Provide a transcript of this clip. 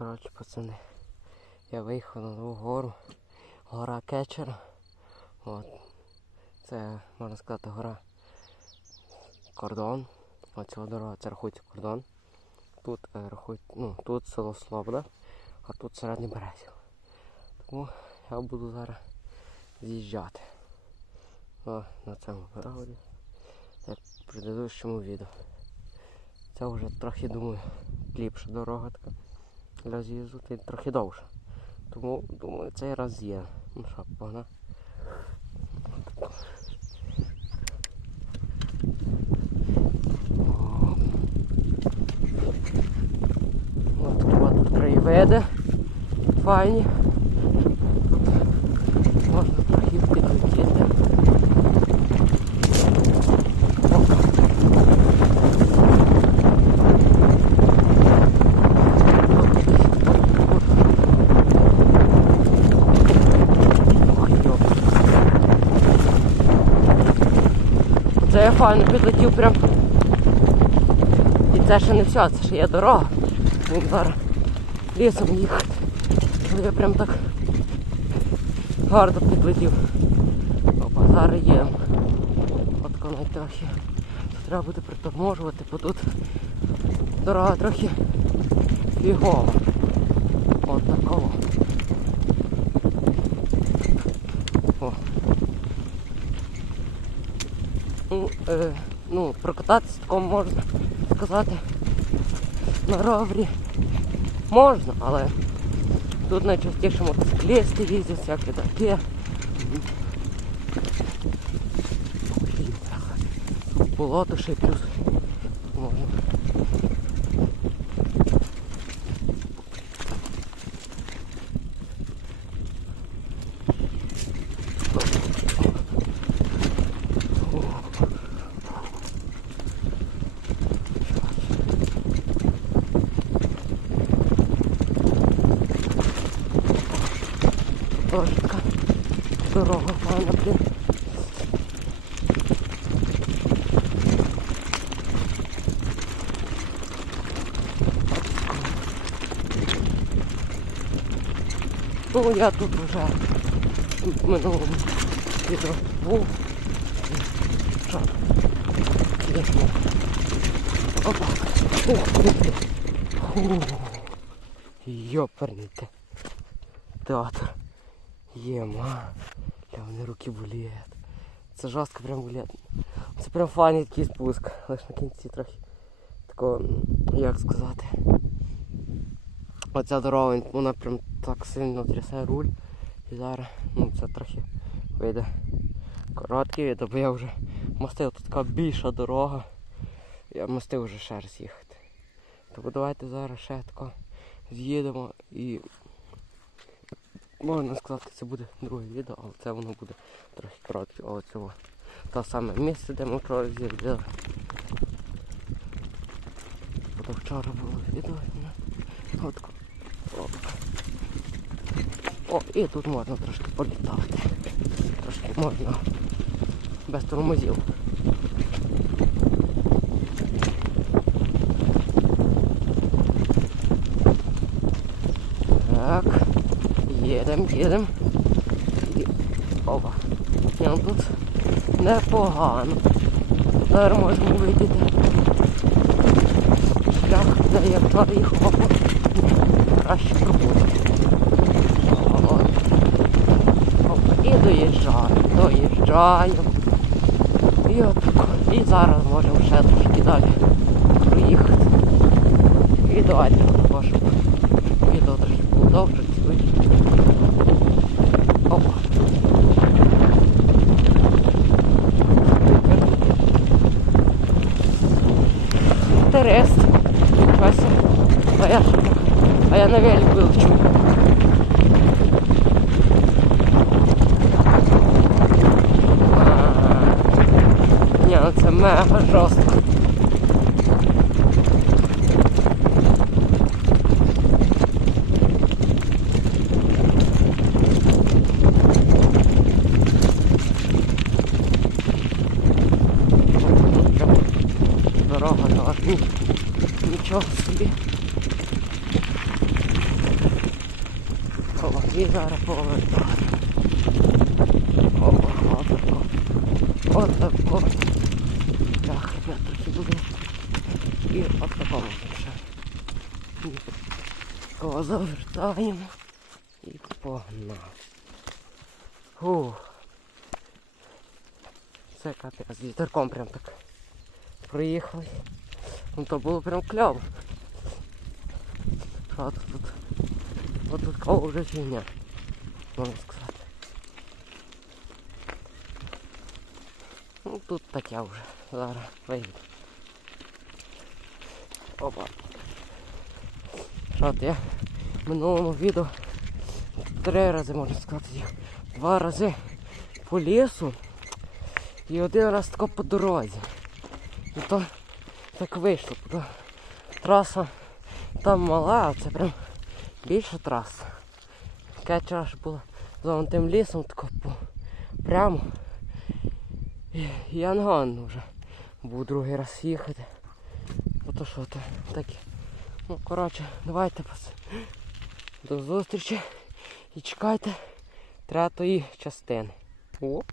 Коротше, пацани, я виїхав на нову гору. Гора Кетчера. От. Це, можна сказати, гора кордон. Оцього дорога, це рахується кордон. Тут е, рахують, ну, тут село Слобода, а тут середній березів. Тому я буду зараз з'їжджати. О, на цьому переході. Як в предыдущому відео. Це вже трохи думаю ліпша дорога така для з'їзду, та трохи довше. Тому думаю цей раз є. Ну що, погнав. Ось тут краєвиди файні. Можна трохи я файно підлетів прям. І це ще не все, це ще є дорога. Будемо зараз лісом їхати. Але я прям так гарно підлетів. Опа, зараз є. От коней трохи. Тут треба буде приторможувати, бо тут дорога трохи фігова. От такого. Ну, е, ну, прокататися такому можна сказати на роврі можна, але тут найчастіше мотоциклісти їздять, всяке таке. Болото ще плюс. Можна. Така дорога файна, блін. Ну, я тут вже в минулому відео був. Що? Йдемо. Опа. Ух, ти. Фу. Йопернite. Театр. Єма. Бля, вони руки боліють. Це жорстко прям болить. Це прям файний такий спуск. Лише на кінці трохи такого, як сказати. Оця дорога, вона прям так сильно трясе руль. І зараз, ну це трохи вийде короткий відео, бо я вже мастив тут така більша дорога. Я мастив вже ще раз їхати. Тому давайте зараз ще тако з'їдемо і можна сказати, це буде друге відео, але це воно буде трохи коротке. О, цього. Те саме місце, де ми вчора з'їздили. Бо вчора було відео. От. О. О, і тут можна трошки політати. Трошки можна без тормозів. Так. Їдем, їдем. Опа. Ну тут непогано. Зараз можемо вийти. Шлях, де я їх опа. Краще проходить. Опа. І доїжджаємо, доїжджаємо. І отако. І зараз можемо ще трошки далі проїхати. І давайте також. Відео трошки було швидше. Опа. Інтересно. Нічого себе. А я що так? А я на велик вивчу. Ні, ну це мега жорстко. І зараз повертаю. О, отако. Отако. Так, я трохи буде. І отако ще. І Такого завертаємо. І погнав. Фух. Це капець, з вітерком прям так проїхали. Ну то було прям кльово. Тут тут? От кого вже фігня, можна сказати. Ну тут таке вже. Зараз вийду. Опа. Я в минулому відео три рази можна сказати. Два рази по лісу і один раз тако по дорозі. І то так вийшло. То траса там мала, а це прям більша траса. Така чаша була за тим лісом, тако прямо. Я не гонно вже був другий раз їхати. Ото що то таке. Ну, коротше, давайте. До зустрічі і чекайте третьої частини. Оп.